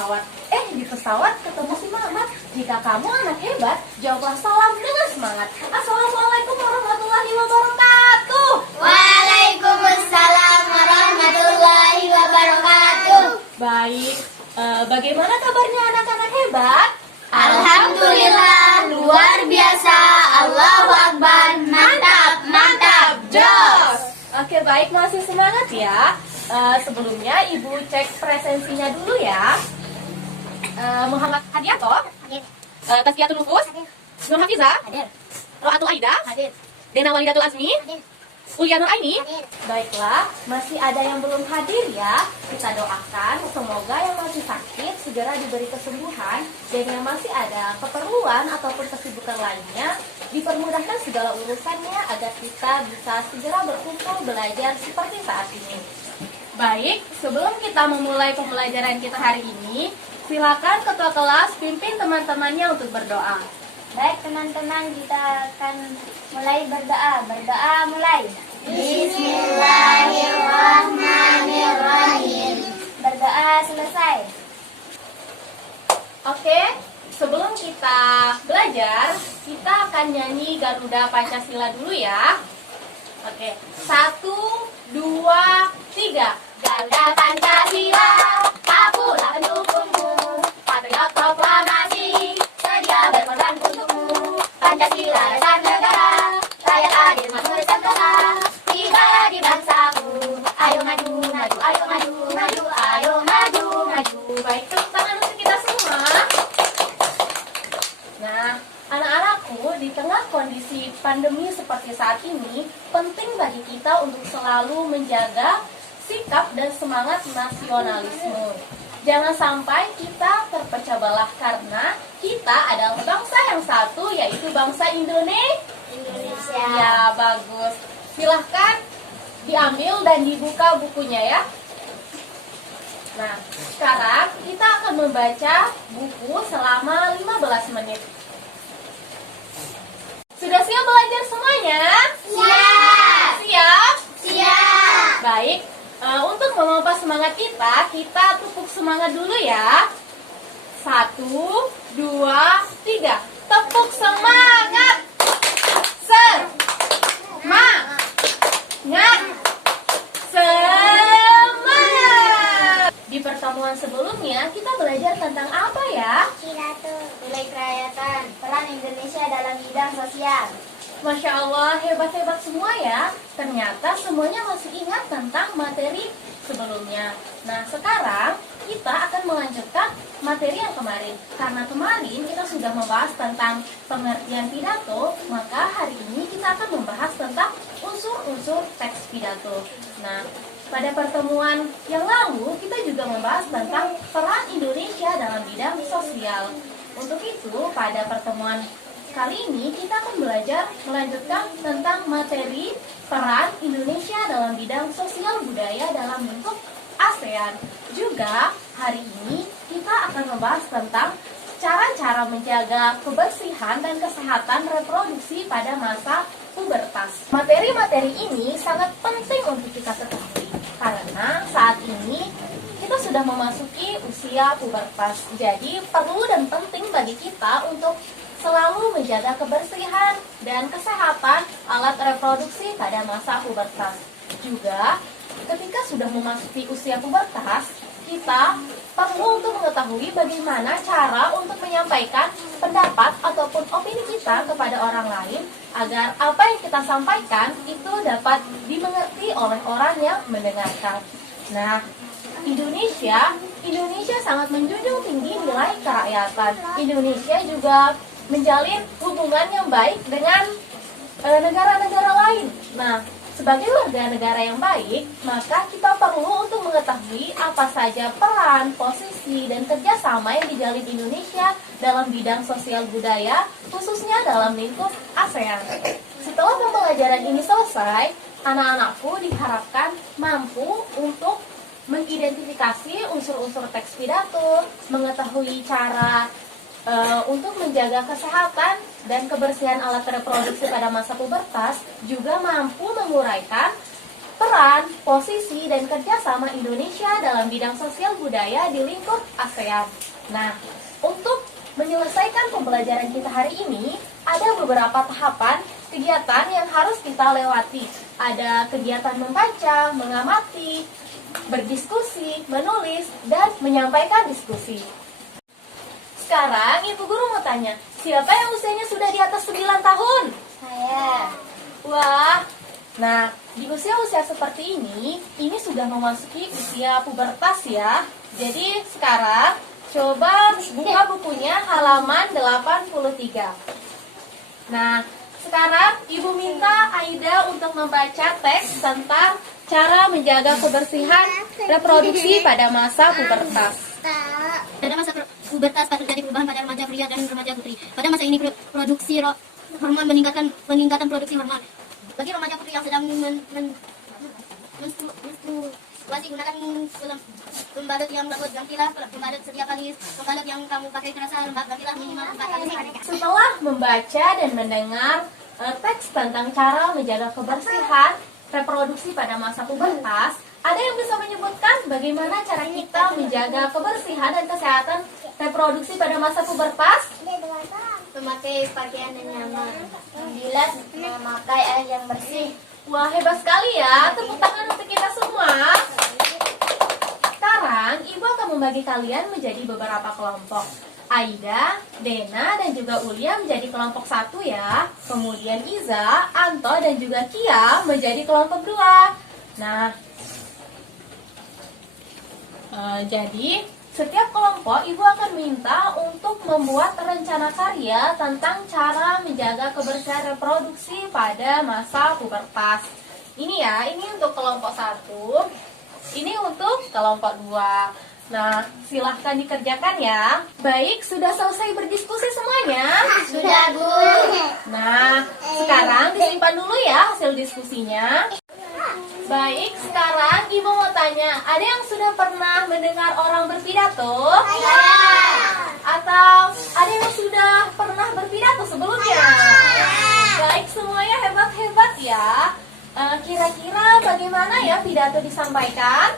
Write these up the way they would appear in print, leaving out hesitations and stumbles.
pesawat. Di pesawat ketemu si Mamat. Jika kamu anak hebat, jawablah salam dengan semangat. Assalamualaikum warahmatullahi wabarakatuh. Waalaikumsalam warahmatullahi wabarakatuh. Baik, bagaimana kabarnya anak-anak hebat? Alhamdulillah, luar biasa. Allahu Akbar. Mantap, mantap, jos. Oke, baik, masih semangat ya. Sebelumnya Ibu cek presensinya dulu ya. Muhammad Hadiato, Tazkiyatul Nufus, Nur Hafizah, Ro'atul Aida, Dena Walidatul Azmi, Ulia Nur Aini. Baiklah, masih ada yang belum hadir ya. Kita doakan semoga yang masih sakit segera diberi kesembuhan, dan yang masih ada keperluan ataupun kesibukan lainnya dipermudahkan segala urusannya agar kita bisa segera berkumpul belajar seperti saat ini. Baik, sebelum kita memulai pembelajaran kita hari ini, silakan ketua kelas pimpin teman-temannya untuk berdoa. Baik teman-teman, kita akan mulai berdoa. Berdoa mulai. Bismillahirrahmanirrahim. Berdoa selesai. Oke, sebelum kita belajar, kita akan nyanyi Garuda Pancasila dulu ya. Oke, 1, 2, 3. Garuda Pancasila, akulah pendukungmu. Patriot proklamasi, sedia berkorban untukmu. Pancasila dasar negara, rakyat adil makmur sejahtera. Tiba di bangsaku, ayo maju, maju, ayo maju, maju, ayo maju, maju. Baik, tepuk tangan untuk kita semua. Nah, anak-anakku, di tengah kondisi pandemi seperti saat ini, penting bagi kita untuk selalu menjaga sikap dan semangat nasionalisme. Jangan sampai kita terpecah belah karena kita adalah bangsa yang satu, yaitu bangsa Indonesia. Ya, bagus. Silahkan diambil dan dibuka bukunya ya. Nah, sekarang kita akan membaca buku selama 15 menit. Sudah siap belajar semuanya? Siap. Siap? Siap. Baik, untuk memompa semangat kita tepuk semangat dulu ya. 1, 2, 3. Tepuk semangat. Semangat. Semangat. Di pertemuan sebelumnya kita belajar tentang apa ya? Pidato. Nilai kerakyatan, peran Indonesia dalam bidang sosial. Masya Allah, hebat-hebat semua ya. Ternyata semuanya masih ingat tentang materi sebelumnya. Nah, sekarang kita akan melanjutkan materi yang kemarin. Karena kemarin kita sudah membahas tentang pengertian pidato, maka hari ini kita akan membahas tentang unsur-unsur teks pidato. Nah, pada pertemuan yang lalu kita juga membahas tentang peran Indonesia dalam bidang sosial. Untuk itu, pada pertemuan kali ini kita akan belajar melanjutkan tentang materi peran Indonesia dalam bidang sosial budaya dalam bentuk ASEAN. Juga hari ini kita akan membahas tentang cara-cara menjaga kebersihan dan kesehatan reproduksi pada masa pubertas. Materi-materi ini sangat penting untuk kita ketahui karena saat ini kita sudah memasuki usia pubertas. Jadi perlu dan penting bagi kita untuk selalu menjaga kebersihan dan kesehatan alat reproduksi pada masa pubertas. Juga, ketika sudah memasuki usia pubertas, kita perlu untuk mengetahui bagaimana cara untuk menyampaikan pendapat ataupun opini kita kepada orang lain agar apa yang kita sampaikan itu dapat dimengerti oleh orang yang mendengarkan. Nah, Indonesia sangat menjunjung tinggi nilai kerakyatan. Indonesia juga menjalin hubungan yang baik dengan negara-negara lain. Nah, sebagai warga negara yang baik, maka kita perlu untuk mengetahui apa saja peran, posisi, dan kerjasama yang dijalin Indonesia dalam bidang sosial budaya, khususnya dalam lingkup ASEAN. Setelah pembelajaran ini selesai, anak-anakku diharapkan mampu untuk mengidentifikasi unsur-unsur teks pidato, mengetahui cara untuk menjaga kesehatan dan kebersihan alat reproduksi pada masa pubertas, juga mampu menguraikan peran, posisi, dan kerjasama Indonesia dalam bidang sosial budaya di lingkup ASEAN. Nah, untuk menyelesaikan pembelajaran kita hari ini, ada beberapa tahapan kegiatan yang harus kita lewati. Ada kegiatan membaca, mengamati, berdiskusi, menulis, dan menyampaikan diskusi. Sekarang Ibu Guru mau tanya, siapa yang usianya sudah di atas 9 tahun? Saya. Wah, nah di usia-usia seperti ini sudah memasuki usia pubertas ya. Jadi sekarang coba buka bukunya halaman 83. Nah, sekarang Ibu minta Aida untuk membaca teks tentang cara menjaga kebersihan reproduksi pada masa pubertas. Pada masa pubertas patut terjadi perubahan pada remaja pria dan remaja putri. Pada masa ini produksi hormon peningkatan produksi hormon. Bagi remaja putri yang sedang menstruasi, gunakan pembalut yang lembut, gantilah pembalut setiap kali pembalut yang kamu pakai terasa lembab, gantilah minimal 4 kali sehari. Setelah membaca dan mendengar teks tentang cara menjaga kebersihan reproduksi pada masa pubertas, ada yang bisa menyebutkan bagaimana cara kita menjaga kebersihan dan kesehatan reproduksi pada masa pubertas? Memakai pakaian yang nyaman, menjilat, memakai air yang bersih. Wah, hebat sekali ya. Tepuk tangan untuk kita semua. Sekarang, Ibu akan membagi kalian menjadi beberapa kelompok. Aida, Dena, dan juga Ulia menjadi kelompok 1 ya. Kemudian Iza, Anto, dan juga Kia menjadi kelompok 2. Nah, jadi setiap kelompok Ibu akan minta untuk membuat rencana karya tentang cara menjaga kebersihan reproduksi pada masa pubertas. Ini ya, ini untuk kelompok 1, ini untuk kelompok 2. Nah, silahkan dikerjakan ya. Baik, sudah selesai berdiskusi semuanya? Sudah, Bu. Nah, sekarang disimpan dulu ya hasil diskusinya. Baik, sekarang Ibu mau tanya, ada yang sudah pernah mendengar orang berpidato? Saya. Atau ada yang sudah pernah berpidato sebelumnya? Baik, semuanya hebat-hebat ya. Kira-kira bagaimana ya pidato disampaikan?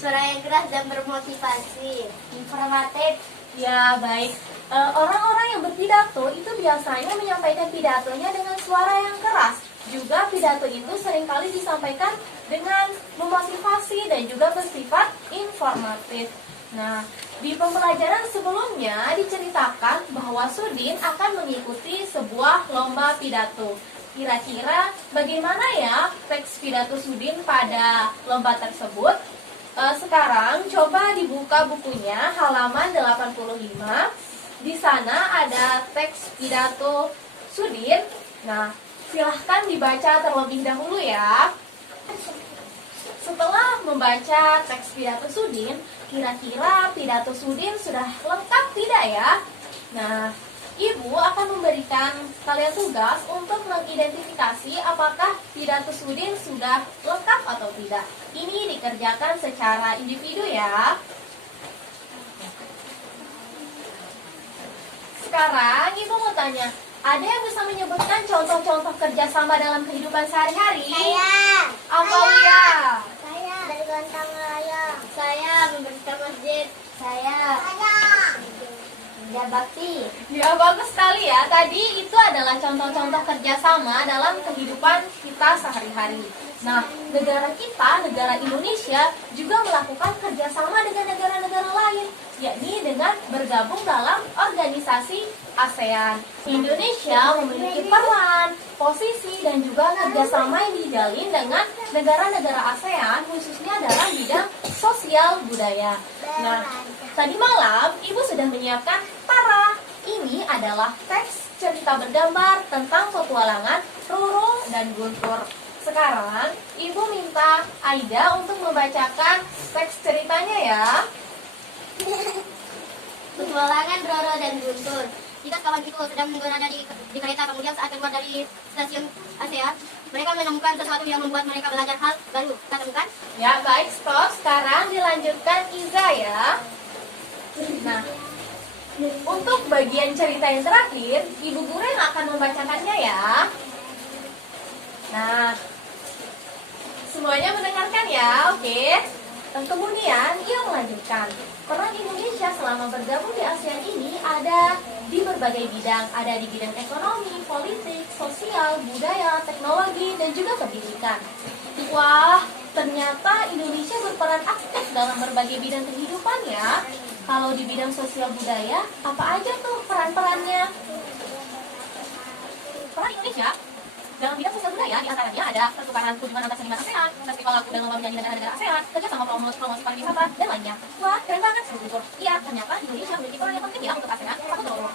Suara yang keras dan bermotivasi. Informatif. Ya, baik. Orang-orang yang berpidato itu biasanya menyampaikan pidatonya dengan suara yang keras. Juga pidato itu seringkali disampaikan dengan memotivasi dan juga bersifat informatif. Nah, di pembelajaran sebelumnya diceritakan bahwa Sudin akan mengikuti sebuah lomba pidato. Kira-kira bagaimana ya teks pidato Sudin pada lomba tersebut? Sekarang coba dibuka bukunya halaman 85. Di sana ada teks pidato Sudin. Nah, silahkan dibaca terlebih dahulu ya. Setelah membaca teks pidato Sudin, kira-kira pidato Sudin sudah lengkap tidak ya? Nah, Ibu akan memberikan kalian tugas untuk mengidentifikasi apakah pidato Sudin sudah lengkap atau tidak. Ini dikerjakan secara individu ya. Sekarang Ibu mau tanya, ada yang bisa menyebutkan contoh-contoh kerjasama dalam kehidupan sehari-hari? Saya. Apa ya? Saya. Bergantang layang. Saya membersihkan masjid. Saya. Ya bakti. Ya, bagus sekali ya. Tadi itu adalah contoh-contoh kerjasama dalam kehidupan kita sehari-hari. Nah, negara kita, negara Indonesia juga melakukan kerjasama dengan negara-negara lain, yakni dengan bergabung dalam organisasi ASEAN. Indonesia memiliki peran, posisi, dan juga kerjasama yang dijalin dengan negara-negara ASEAN, khususnya dalam bidang sosial budaya. Nah, tadi malam Ibu sudah menyiapkan Tara. Ini adalah teks cerita bergambar tentang petualangan Roro dan Guntur. Sekarang Ibu minta Aida untuk membacakan teks ceritanya ya. Petualangan Roro dan Guntur. Jika kawan itu sedang berada di kereta, kemudian saat keluar dari stasiun ASEAN, mereka menemukan sesuatu yang membuat mereka belajar hal baru. Kita temukan? Ya, baik, stop. Sekarang dilanjutkan Iza ya. Nah, untuk bagian cerita yang terakhir, Ibu Guru yang akan membacakannya ya. Nah, Semuanya mendengarkan ya, oke? Dan kemudian ia melanjutkan, peran Indonesia selama bergabung di ASEAN ini ada di berbagai bidang, ada di bidang ekonomi, politik, sosial, budaya, teknologi, dan juga pendidikan. Wah, ternyata Indonesia berperan aktif dalam berbagai bidang kehidupan ya. Kalau di bidang sosial budaya, apa aja tuh peran-perannya? Peran Indonesia dalam bidang sosial budaya diantaranya ada pertukaran kunjungan antar seniman ASEAN, festival lagu dan lomba menyanyi negara-negara ASEAN, kerjasama promosi pariwisata, dan lainnya. Wah, keren banget Guntur. Iya, ternyata Indonesia memiliki peran yang penting ya untuk ASEAN. Aku tahu.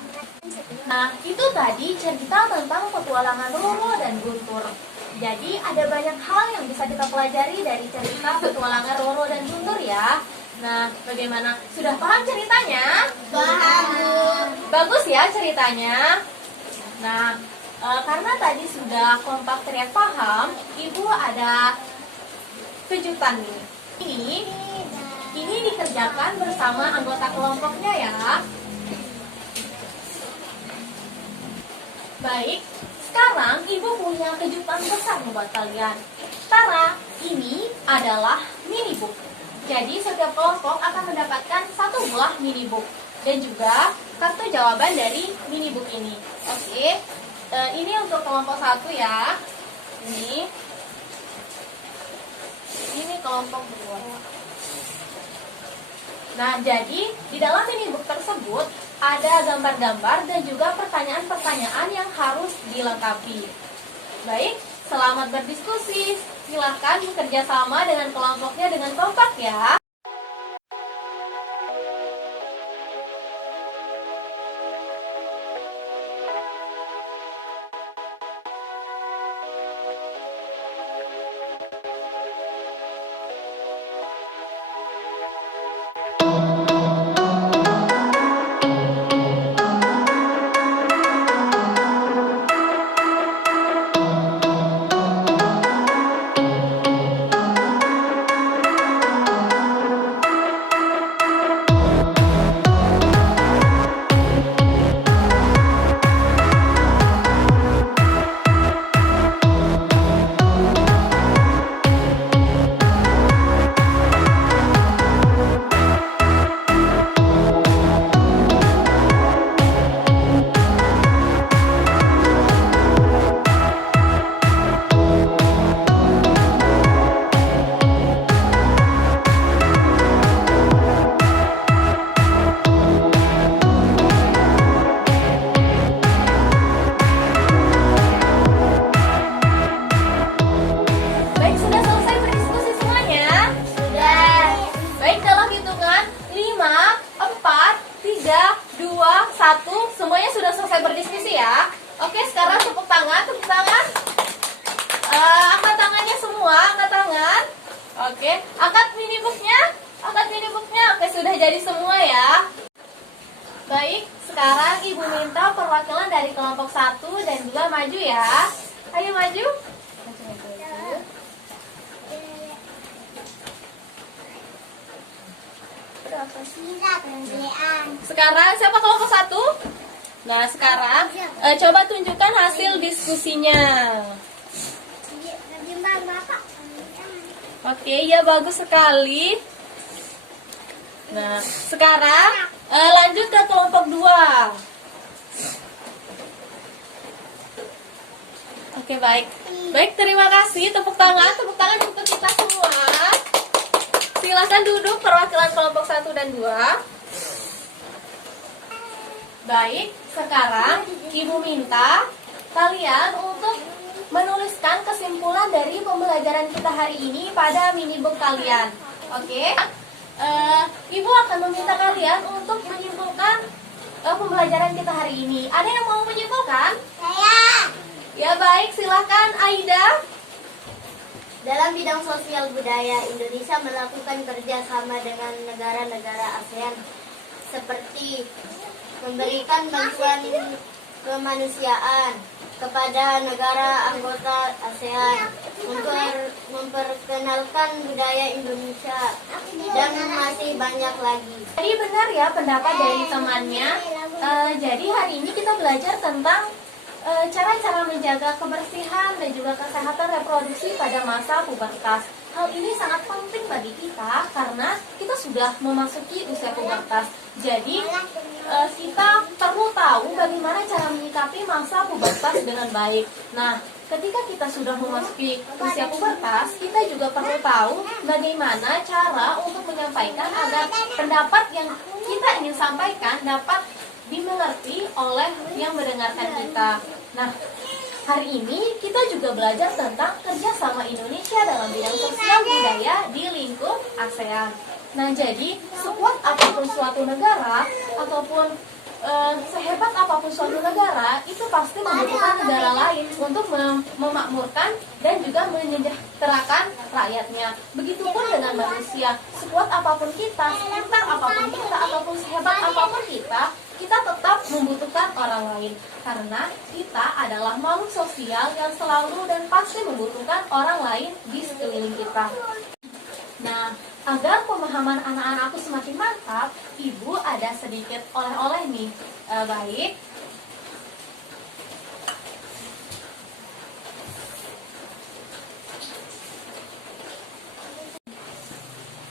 Nah, itu tadi cerita tentang petualangan Roro dan Guntur. Jadi ada banyak hal yang bisa kita pelajari dari cerita petualangan Roro dan Guntur ya. Nah, bagaimana? Sudah paham ceritanya? Paham, Bu. Bagus ya ceritanya. Nah, karena tadi sudah kompak teriak paham, Ibu ada kejutan nih. Ini dikerjakan bersama anggota kelompoknya ya. Baik, sekarang Ibu punya kejutan besar buat kalian. Tara, ini adalah mini book. Jadi setiap kelompok akan mendapatkan satu buah mini book dan juga kartu jawaban dari mini book ini. Oke, ini untuk kelompok 1 ya. Ini kelompok 2. Nah, jadi di dalam mini book tersebut ada gambar-gambar dan juga pertanyaan-pertanyaan yang harus dilengkapi. Baik, selamat berdiskusi. Silahkan bekerja sama dengan kelompoknya dengan kompak ya. Baik, sudah selesai berdiskusi semuanya? Sudah. Baik, dalam hitungan 5, 4, 3, 2, 1, semuanya sudah selesai berdiskusi ya. Oke, sekarang tepuk tangan, tepuk tangan. Angkat tangannya semua, angkat tangan. Oke, angkat mini booknya, angkat mini booknya. Oke, sudah jadi semua ya. Baik, sekarang Ibu minta perwakilan dari kelompok 1 dan 2 maju ya. Ayo maju. Maju. Sekarang siapa kelompok 1? Nah, sekarang coba tunjukkan hasil diskusinya. Oke, ya bagus sekali. Nah, sekarang lanjut ke kelompok 2. Oke, baik. Baik, terima kasih. Tepuk tangan untuk kita semua. Silakan duduk perwakilan kelompok 1 dan 2. Baik, sekarang Ibu minta kalian untuk menuliskan kesimpulan dari pembelajaran kita hari ini pada mini book kalian. Oke? Ibu akan meminta kalian untuk menyimpulkan pembelajaran kita hari ini. Ada yang mau menyimpulkan? Saya. Ya baik, silakan Aida. Dalam bidang sosial budaya, Indonesia melakukan kerjasama dengan negara-negara ASEAN seperti memberikan bantuan kemanusiaan kepada negara anggota ASEAN, memperkenalkan budaya Indonesia, dan masih banyak lagi. Jadi benar ya pendapat dari temannya. Jadi hari ini kita belajar tentang cara-cara menjaga kebersihan dan juga kesehatan reproduksi pada masa pubertas. Hal ini sangat penting bagi kita karena kita sudah memasuki usia pubertas. Jadi kita perlu tahu bagaimana cara menyikapi masa pubertas dengan baik. Nah, ketika kita sudah memasuki usia pubertas, kita juga perlu tahu bagaimana cara untuk menyampaikan agar pendapat yang kita ingin sampaikan dapat dimengerti oleh yang mendengarkan kita. Nah, hari ini kita juga belajar tentang kerjasama Indonesia dalam bidang sosial budaya di lingkup ASEAN. Nah, jadi sekuat apapun suatu negara ataupun sehebat apapun suatu negara itu pasti membutuhkan negara lain untuk memakmurkan dan juga menyejahterakan rakyatnya. Begitupun dengan manusia, sekuat apapun kita, sepintar apapun kita, ataupun sehebat apapun kita tetap membutuhkan orang lain. Karena kita adalah makhluk sosial yang selalu dan pasti membutuhkan orang lain di sekeliling kita. Nah, agar pemahaman anak-anakku semakin mantap, Ibu ada sedikit oleh-oleh nih. Baik.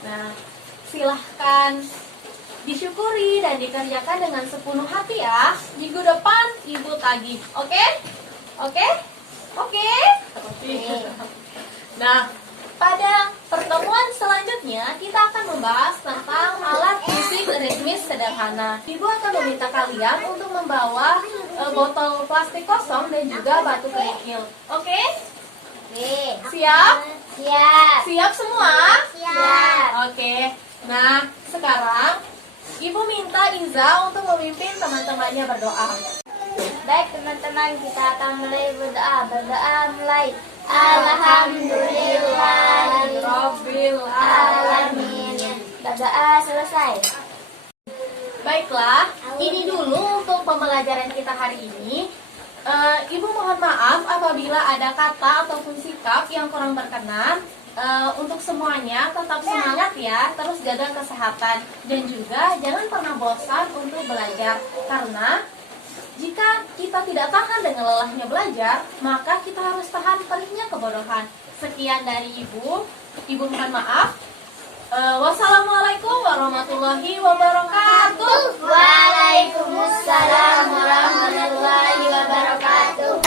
Nah, silahkan disyukuri dan dikerjakan dengan sepenuh hati ya. Minggu depan Ibu tagih. Oke? Oke? Oke? Nah, pada pertemuan selanjutnya kita akan membahas tentang alat musik ritmis sederhana. Ibu akan meminta kalian untuk membawa botol plastik kosong dan juga batu kerikil. Oke? Siap? Siap. Siap semua? Siap. Oke. Nah, sekarang Ibu minta Iza untuk memimpin teman-temannya berdoa. Baik teman-teman, kita akan mulai berdoa. Berdoa mulai. Alhamdulillahirabbil alamin. Berdoa selesai. Baiklah, ini dulu untuk pembelajaran kita hari ini. Ibu mohon maaf apabila ada kata ataupun sikap yang kurang berkenan. Untuk semuanya tetap semangat ya, terus jaga kesehatan dan juga jangan pernah bosan untuk belajar karena jika kita tidak tahan dengan lelahnya belajar, maka kita harus tahan perihnya kebodohan. Sekian dari Ibu mohon maaf. Wassalamualaikum warahmatullahi wabarakatuh. Waalaikumsalam warahmatullahi wabarakatuh.